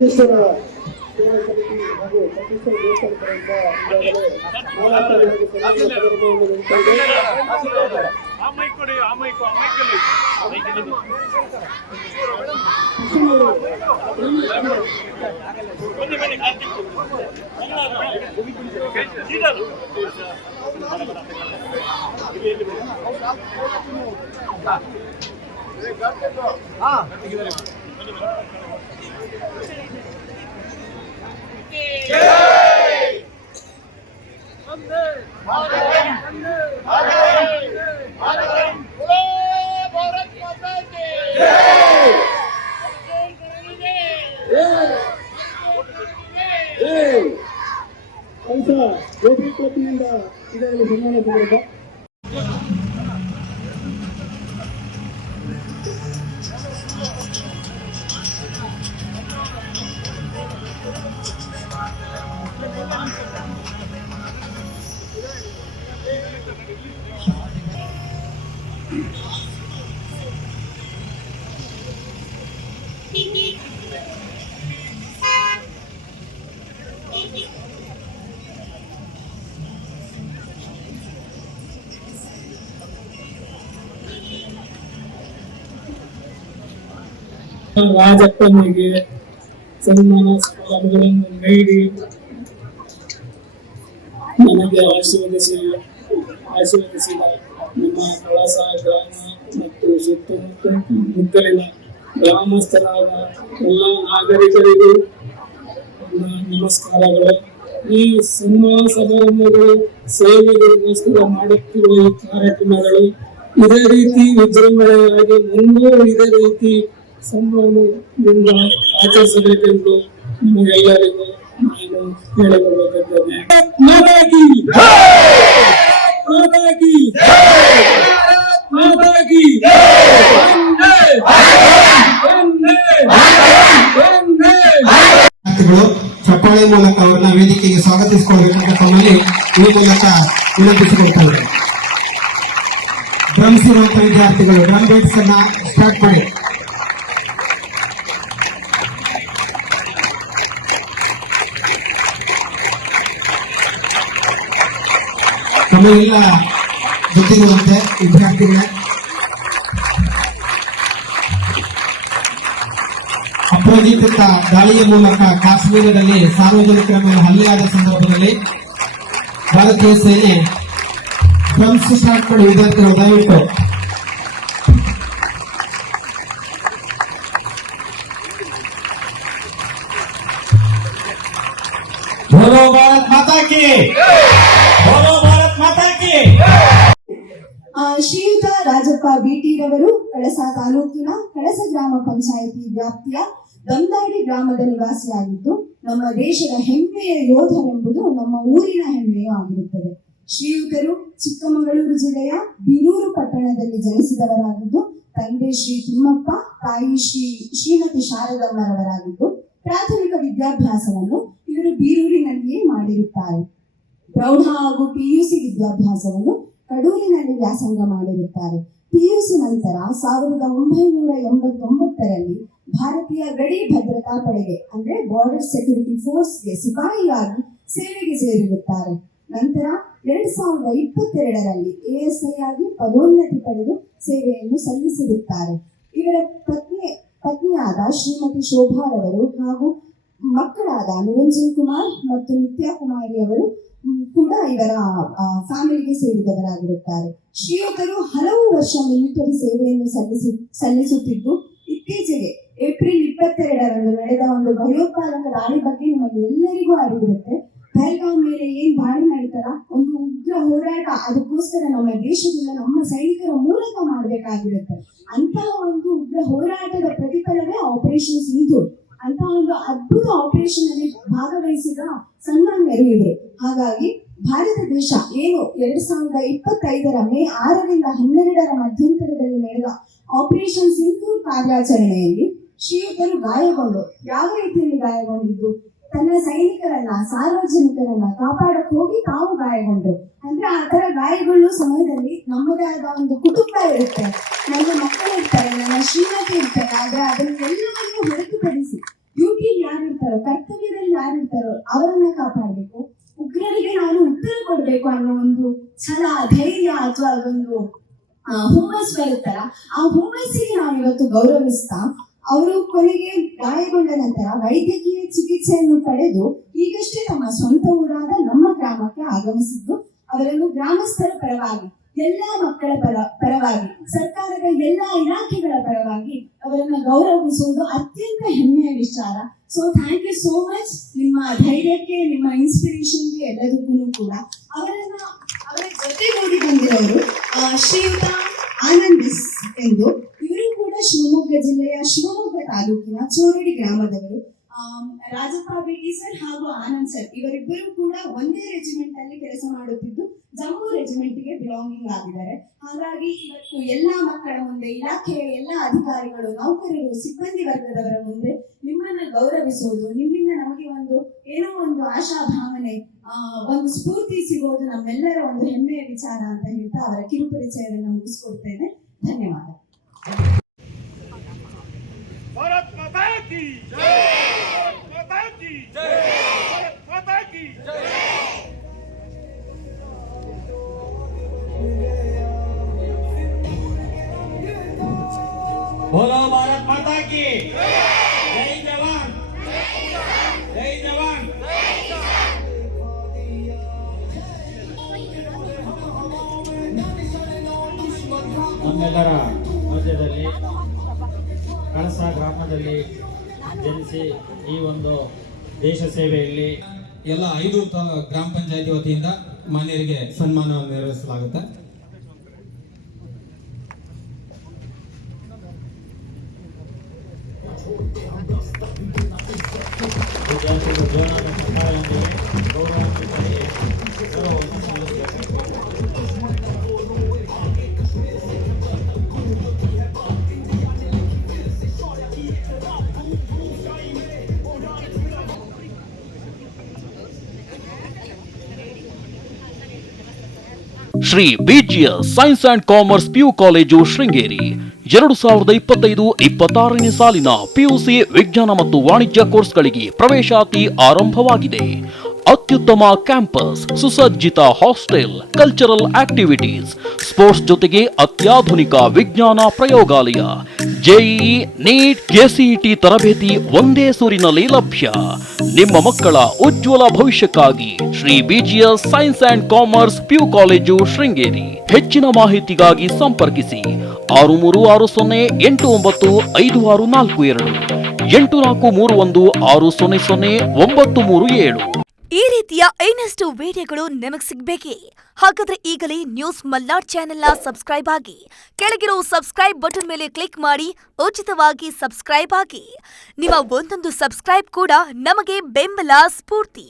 ಹಾಗೂ ಛತ್ತೀಸ್ಗಢ ದೇವಸ್ಥಾನಗಳಿಂದ ವತಿಯಿಂದ ಇದರಲ್ಲಿ ಸನ್ಮಾನ ಮಾಡಿದ ರಾಜಪ್ಪನಿಗೆ ಸನ್ಮಾನ ಸಮಾರಂಭಗಳನ್ನು ನೀಡಿ ನನಗೆ ಆಶೀರ್ವದಿಸಿದ ನಮ್ಮ ಕಳಸ ಗ್ರಾಮ ಮತ್ತು ಸುತ್ತಮುತ್ತಲಿನ ಗ್ರಾಮಸ್ಥರಾದ ಎಲ್ಲ ನಾಗರಿಕರಿಗೂ ನಮಸ್ಕಾರಗಳು. ಈ ಸನ್ಮಾನ ಸಮಾರಂಭಗಳು ಸೇವೆಗಳಿಗೋಸ್ಕರ ಮಾಡುತ್ತಿರುವ ಈ ಕಾರ್ಯಕ್ರಮಗಳು ಇದೇ ರೀತಿ ವಿಜೃಂಭಣೆಯಾಗಿ ಮುಂದೂ ಇದೇ ರೀತಿ ಸಂಭ್ರಮದಿಂದ ಆಚರಿಸಬೇಕೆಂದು ನಿಮಗೆಲ್ಲರಿಗೂ ನಾನು ಹೇಳಿಕೊಳ್ಳುತ್ತಿದ್ದೇನೆ. ಚಪ್ಪಾಳೆ ಮೂಲಕ ಅವರನ್ನ ವೇದಿಕೆಗೆ ಸ್ವಾಗತಿಸಿಕೊಳ್ಳಬೇಕಂತ ತಮ್ಮಲ್ಲಿ ಈ ಮೂಲಕ ವಿನಂತಿಸಿಕೊಳ್ತಾರೆ. ಡ್ರಮ್ಸ್ ಇರುವಂತಹ ವಿದ್ಯಾರ್ಥಿಗಳು ಡ್ರಮ್ ಬೀಟ್ಸ್ ಅನ್ನ ಸ್ಟಾರ್ಟ್ ಮಾಡಿ. ತಮಗೆಲ್ಲ ಗೊತ್ತಿರುವಂತೆ ವಿದ್ಯಾರ್ಥಿಗಳೇ, ಅಪ್ರಚೋದಿತ ದಾಳಿಯ ಮೂಲಕ ಕಾಶ್ಮೀರದಲ್ಲಿ ಸಾರ್ವಜನಿಕರ ಮೇಲೆ ಹಲ್ಲೆಯಾದ ಸಂದರ್ಭದಲ್ಲಿ ಭಾರತೀಯ ಸೇನೆ ಡ್ರಮ್ಸ್ ಸ್ಟಾರ್ಟ್ ಮಾಡಿ ವಿದ್ಯಾರ್ಥಿಗಳು ದಯವಿಟ್ಟು बोलो भारत माता की, बोलो भारत माता की. ಶ್ರೀಯುತ ರಾಜಪ್ಪ ಬಿಟಿರವರು ಕಳಸ ತಾಲೂಕಿನ ಕಳಸ ಗ್ರಾಮ ಪಂಚಾಯಿತಿ ವ್ಯಾಪ್ತಿಯ ದಮ್ದಾಡಿ ಗ್ರಾಮದ ನಿವಾಸಿಯಾಗಿದ್ದು ನಮ್ಮ ದೇಶದ ಹೆಮ್ಮೆಯ ಯೋಧರೆಂಬುದು ನಮ್ಮ ಊರಿನ ಹೆಮ್ಮೆಯೂ ಆಗಿರುತ್ತದೆ. ಶ್ರೀಯುತರು ಚಿಕ್ಕಮಗಳೂರು ಜಿಲ್ಲೆಯ ಬೀರೂರು ಪಟ್ಟಣದಲ್ಲಿ ಜನಿಸಿದವರಾಗಿದ್ದು ತಂದೆ ಶ್ರೀ ತಿಮ್ಮಪ್ಪ, ತಾಯಿ ಶ್ರೀಮತಿ ಶಾರದಮ್ಮರವರಾಗಿದ್ದು ಪ್ರಾಥಮಿಕ ವಿದ್ಯಾಭ್ಯಾಸವನ್ನು ಇವರು ಬೀರೂರಿನಲ್ಲಿಯೇ ಮಾಡಿರುತ್ತಾರೆ. ಪ್ರೌಢ ಹಾಗೂ ಪಿಯುಸಿ ವಿದ್ಯಾಭ್ಯಾಸವನ್ನು ಕಡೂರಿನಲ್ಲಿ ವ್ಯಾಸಂಗ ಮಾಡಿರುತ್ತಾರೆ. ಪಿಯುಸಿ ನಂತರ 1989ರಲ್ಲಿ ಭಾರತೀಯ ಗಡಿ ಭದ್ರತಾ ಪಡೆಗೆ ಅಂದ್ರೆ ಬಾರ್ಡರ್ ಸೆಕ್ಯೂರಿಟಿ ಫೋರ್ಸ್ಗೆ ಸಿಪಾಯಿಯಾಗಿ ಸೇವೆಗೆ ಸೇರಿರುತ್ತಾರೆ. ನಂತರ 2022ರಲ್ಲಿ ASI ಆಗಿ ಪದೋನ್ನತಿ ಪಡೆದು ಸೇವೆಯನ್ನು ಸಲ್ಲಿಸಿರುತ್ತಾರೆ. ಇವರ ಪತ್ನಿಯಾದ ಶ್ರೀಮತಿ ಶೋಭಾರವರು ಹಾಗೂ ಮಕ್ಕಳಾದ ನಿರಂಜನ್ ಕುಮಾರ್ ಮತ್ತು ನಿತ್ಯಾ ಕುಮಾರಿ ಅವರು ಕೂಡ ಇವರ ಫ್ಯಾಮಿಲಿಗೆ ಸೇರಿದವರಾಗಿರುತ್ತಾರೆ. ಶ್ರೀಯುತರು ಹಲವು ವರ್ಷ ಮಿಲಿಟರಿ ಸೇವೆಯನ್ನು ಸಲ್ಲಿಸುತ್ತಿದ್ದು ಇತ್ತೀಚೆಗೆ ಏಪ್ರಿಲ್ 22ರಂದು ನಡೆದ ಒಂದು ಭಯೋತ್ಪಾದಕ ದಾಳಿ ಬಗ್ಗೆ ನಿಮಗೆ ಎಲ್ಲರಿಗೂ ಅರಿವಿರುತ್ತೆ. ಪಹಲ್ಗಾಮ್ ಮೇಲೆ ಏನ್ ದಾಳಿ ನಡೀತಾರ, ಒಂದು ಉಗ್ರ ಹೋರಾಟ, ಅದಕ್ಕೋಸ್ಕರ ನಮ್ಮ ದೇಶದಿಂದ ನಮ್ಮ ಸೈನಿಕರ ಮೂಲಕ ಮಾಡಬೇಕಾಗಿರುತ್ತೆ. ಅಂತಹ ಒಂದು ಉಗ್ರ ಹೋರಾಟದ ಪ್ರತಿಫಲವೇ ಆಪರೇಷನ್ ಸಿಂಧೂರ್. ಅಂತ ಒಂದು ಅದ್ಭುತ ಆಪರೇಷನ್ ಅಲ್ಲಿ ಭಾಗವಹಿಸಿದ ಸನ್ಮಾನ್ಯರು ಇವರು. ಹಾಗಾಗಿ ಭಾರತ ದೇಶ ಏನು 2025ರ ಮೇ 6ರಿಂದ 12ರ ಮಧ್ಯಂತರದಲ್ಲಿ ನಡೆದ ಆಪರೇಷನ್ ಸಿಂಧೂರ್ ಕಾರ್ಯಾಚರಣೆಯಲ್ಲಿ ಶ್ರೀಯುತರು ಗಾಯಗೊಂಡು, ಯಾವ ರೀತಿಯಲ್ಲಿ ಗಾಯಗೊಂಡಿದ್ದು, ತನ್ನ ಸೈನಿಕರನ್ನ ಸಾರ್ವಜನಿಕರನ್ನ ಕಾಪಾಡಕ್ ಹೋಗಿ ತಾವು ಗಾಯಗೊಂಡ್ರು. ಅಂದ್ರೆ ಆ ತರ ಗಾಯಗೊಳ್ಳುವ ಸಮಯದಲ್ಲಿ ನಮ್ಮದೇ ಆದ ಒಂದು ಕುಟುಂಬ ಇರುತ್ತೆ, ನನ್ನ ಮಕ್ಕಳು ಇರ್ತಾರೆ, ನನ್ನ ಶ್ರೀಮತಿ ಇರ್ತಾರೆ. ಆದ್ರೆ ಅದನ್ನೆಲ್ಲವನ್ನು ಹೊರತುಪಡಿಸಿ ಡ್ಯೂಟಿ ಯಾರಿರ್ತಾರೋ, ಕರ್ತವ್ಯದಲ್ಲಿ ಯಾರಿರ್ತಾರೋ ಅವರನ್ನ ಕಾಪಾಡಬೇಕು. ಉಗ್ರರಿಗೆ ನಾನು ಉತ್ತರ ಕೊಡ್ಬೇಕು ಅನ್ನೋ ಒಂದು ಛಲ, ಧೈರ್ಯ ಅಥವಾ ಒಂದು ಹುಮ್ಮಸ್ ಬರುತ್ತಲ್ಲ, ಆ ಹುಮ್ಮಸ್ಸಿಗೆ ನಾವು ಇವತ್ತು ಗೌರವಿಸ್ತಾ, ಅವರು ಕೊನೆಗೆ ಗಾಯಗೊಂಡ ನಂತರ ವೈದ್ಯಕೀಯ ಚಿಕಿತ್ಸೆಯನ್ನು ಪಡೆದು ಈಗಷ್ಟೇ ತಮ್ಮ ಸ್ವಂತ ಊರಾದ ನಮ್ಮ ಗ್ರಾಮಕ್ಕೆ ಆಗಮಿಸಿದ್ದು, ಅವರನ್ನು ಗ್ರಾಮಸ್ಥರ ಪರವಾಗಿ, ಎಲ್ಲಾ ಮಕ್ಕಳ ಪರವಾಗಿ, ಸರ್ಕಾರದ ಎಲ್ಲಾ ಇಲಾಖೆಗಳ ಪರವಾಗಿ ಅವರನ್ನ ಗೌರವಿಸುವುದು ಅತ್ಯಂತ ಹೆಮ್ಮೆಯ ವಿಚಾರ. So thank you so much. ನಿಮ್ಮ ಧೈರ್ಯಕ್ಕೆ, ನಿಮ್ಮ ಇನ್ಸ್ಪಿರೇಷನ್ಗೆ ಎಲ್ಲದಕ್ಕೂ ಕೂಡ ಅವರ ಜೊತೆಗೂಡಿ ಬಂದಿರೋರು ಶ್ರೀಯುತ ಆನಂದಿಸ್ ಎಂದು. ಇವರು ಕೂಡ ಶಿವಮೊಗ್ಗ ಜಿಲ್ಲೆಯ ಶಿವಮೊಗ್ಗ ತಾಲೂಕಿನ ಚೋರಡಿ ಗ್ರಾಮದವರು. ರಾಜಪ್ಪ ಬೇಟಿ ಸರ್ ಹಾಗೂ ಆನಂದ್ ಸರ್ ಇವರಿಬ್ಬರು ಕೂಡ ಒಂದೇ ರೆಜಿಮೆಂಟ್ ಅಲ್ಲಿ ಕೆಲಸ ಮಾಡುತ್ತಿದ್ದು ಜಮ್ಮು ರೆಜಿಮೆಂಟ್ ಗೆ ಬಿಲಾಂಗಿಂಗ್ ಆಗಿದ್ದಾರೆ. ಹಾಗಾಗಿ ಇವತ್ತು ಎಲ್ಲಾ ಮಕ್ಕಳ ಮುಂದೆ, ಇಲಾಖೆಯ ಎಲ್ಲಾ ಅಧಿಕಾರಿಗಳು, ನೌಕರರು, ಸಿಬ್ಬಂದಿ ವರ್ಗದವರ ಮುಂದೆ ನಿಮ್ಮನ್ನ ಗೌರವಿಸುವುದು, ನಿಮ್ಮಿಂದ ನಮಗೆ ಏನೋ ಒಂದು ಆಶಾಭಾವನೆ, ಒಂದು ಸ್ಫೂರ್ತಿ ಸಿಗೋದು ನಮ್ಮೆಲ್ಲರ ಒಂದು ಹೆಮ್ಮೆಯ ವಿಚಾರ ಅಂತ ಹೇಳ್ತಾ ಅವರ ಕಿರುಪರಿಚಯವನ್ನು ಮುಗಿಸ್ಕೊಡ್ತೇನೆ. ಧನ್ಯವಾದ. ಭಾರತ್ ಮಾತಾ ಕಿ ಜೈ, ಭಾರತ್ ಮಾತಾ ಕಿ ಜೈ, ಭಾರತ್ ಮಾತಾ ಕಿ ಜೈ. बोलो भारत माता की जय जवान, जय जवान. ನಮ್ಮೆಲ್ಲರ ಮಧ್ಯದಲ್ಲಿ ಕಳಸ ಗ್ರಾಮದಲ್ಲಿ ಜನಿಸಿ ಈ ಒಂದು ದೇಶ ಸೇವೆಯಲ್ಲಿ ಎಲ್ಲ 5 ಗ್ರಾಮ ಪಂಚಾಯತಿ ವತಿಯಿಂದ ಮಾನ್ಯರಿಗೆ ಸನ್ಮಾನವನ್ನು ನೆರವೇರಿಸಲಾಗುತ್ತೆ. ವಿದ್ಯಾರ್ಥಿಗಳು ಜೀವನ ಸರ್ಕಾರದೊಂದಿಗೆ ಗೌರವವನ್ನು ಸಲ್ಲಿಸಬೇಕು. Shri BGS science and commerce PU college Sringeri 2025-26ನೇ ಸಾಲಿನ PUC ವಿಜ್ಞಾನ ಮತ್ತು ವಾಣಿಜ್ಯ ಕೋರ್ಸ್ಗಳಿಗೆ ಪ್ರವೇಶಾತಿ ಆರಂಭವಾಗಿದೆ. ಅತ್ಯುತ್ತಮ ಕ್ಯಾಂಪಸ್, ಸುಸಜ್ಜಿತ ಹಾಸ್ಟೆಲ್, ಕಲ್ಚರಲ್ ಆಕ್ಟಿವಿಟೀಸ್, ಸ್ಪೋರ್ಟ್ಸ್ ಜೊತೆಗೆ ಅತ್ಯಾಧುನಿಕ ವಿಜ್ಞಾನ ಪ್ರಯೋಗಾಲಯ, JEE, ನೀಟ್, KCET ತರಬೇತಿ ಒಂದೇ ಸೂರಿನಲ್ಲಿ ಲಭ್ಯ. ನಿಮ್ಮ ಮಕ್ಕಳ ಉಜ್ವಲ ಭವಿಷ್ಯಕ್ಕಾಗಿ Shri BGS science and commerce PU college Sringeri. ಹೆಚ್ಚಿನ ಮಾಹಿತಿಗಾಗಿ ಸಂಪರ್ಕಿಸಿ 6360895642 8431600937. ಈ ರೀತಿಯ ಇನ್ನಷ್ಟು ವಿಡಿಯೋಗಳು ನಿಮಗೆ ಸಿಗಬೇಕೇ? ಹಾಗಾದ್ರೆ ಈಗಲೇ ನ್ಯೂಸ್ ಮಲ್ನಾಡ್ ಚಾನೆಲ್ನ ಸಬ್ಸ್ಕ್ರೈಬ್ ಆಗಿ, ಕೆಳಗಿರೋ ಸಬ್ಸ್ಕ್ರೈಬ್ ಬಟನ್ ಮೇಲೆ ಕ್ಲಿಕ್ ಮಾಡಿ ಉಚಿತವಾಗಿ ಸಬ್ಸ್ಕ್ರೈಬ್ ಆಗಿ. ನಿಮ್ಮ ಒಂದೊಂದು ಸಬ್ಸ್ಕ್ರೈಬ್ ಕೂಡ ನಮಗೆ ಬೆಂಬಲ, ಸ್ಫೂರ್ತಿ.